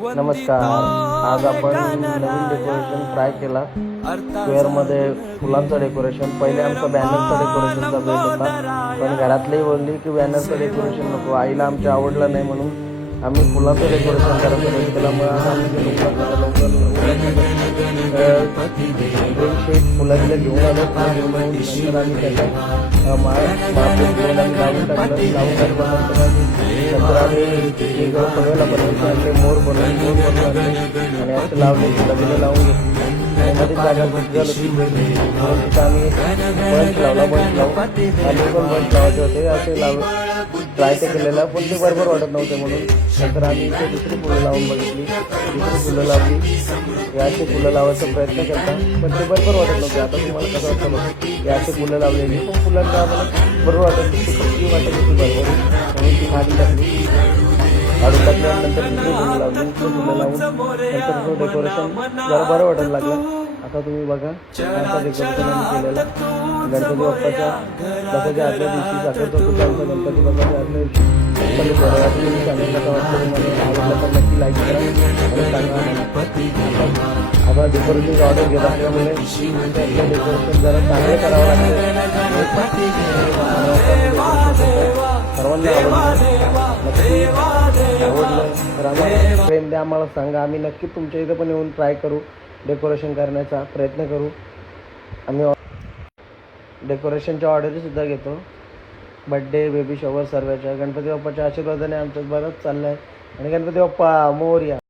नमस्कार. आज आपण नवीन डेकोरेशन ट्राय केला. स्क्वेअरमध्ये फुलांचं डेकोरेशन पहिले आमचं बॅनरचं डेकोरेशनचा बेट होता पण घरातलेही बोलली की बॅनरचं डेकोरेशन नको. आईला आमच्या आवडलं नाही म्हणून आम्ही फुलाचं डेकोरेशन करायचं केलं. मग आम्ही ते लवकर लवकर ग्रीन शीट फुलांचे घेऊन आलो फुलं घेऊन येऊन नंतर आम्ही त्याच्या अ, मा- मातीत घेऊन आम्ही लावून टाकलं लावून टाकल्यानंतर आम्ही नंतर आम्ही एक सगळ्याला बनवून आणले मोर बनवून मोर बनवून आणले आणि असं लावले फुलं बिलं लावून घेतली त्यामध्ये जागा बंच लावला बंच लावून आम्ही पण बंच लावायचे होते असे लाव ट्राय ते केलेलं पण ते बरोबर वाटत नव्हते. म्हणून नंतर आम्ही इथे दुसरी फुलं लावून बघितली दुसरी फुलं लावली याचे फुलं लावायचा प्रयत्न करता. पण ते बरोबर वाटत नव्हते. आता तुम्हाला कसं वाटतं बघ? फुलं लावलेली पण फुलांना आम्हाला म्हणजे बरोबर वाटत नव्हती वाटत होती बरोबर म्हणून ती काढून टाकली काढून टाकल्यानंतर दुसरी फुलं लावली दुसरी फुलं लावून नंतर तो डेकोरेशन जरा बरं वाटायला लागलं आता तुम्ही बघा असं डेकोरेशन आम्ही केलेलं गणपती बाप्पाच्या बसाच्या आदल्या दिवशी साखर सुद्धा आमचा गणपती बाप्पाच्या आदल्या दिवशी गणपती सांगितलं का वाटतं तुम्हाला आवडलं तर नक्की लाईक करा आणि सांगा आता डेकोरेशनची ऑर्डर घेत असल्यामुळे डेकोरेशन जरा चांगलं करावं लागतं सर्वांना आवडलं तर आम्हाला प्रेम द्या आम्हाला सांगा. आम्ही नक्की तुमच्या इथं पण येऊन ट्राय करू. डेकोरेशन करण्याचा प्रयत्न करू. आम्ही डेकोरेशनच्या ऑर्डरीसुद्धा घेतो. बड्डे बेबी शॉवर सर्वेच्या. गणपती बाप्पाच्या आशीर्वादाने आमचं बरंच चाललं आहे आणि गणपती बाप्पा मोर्या.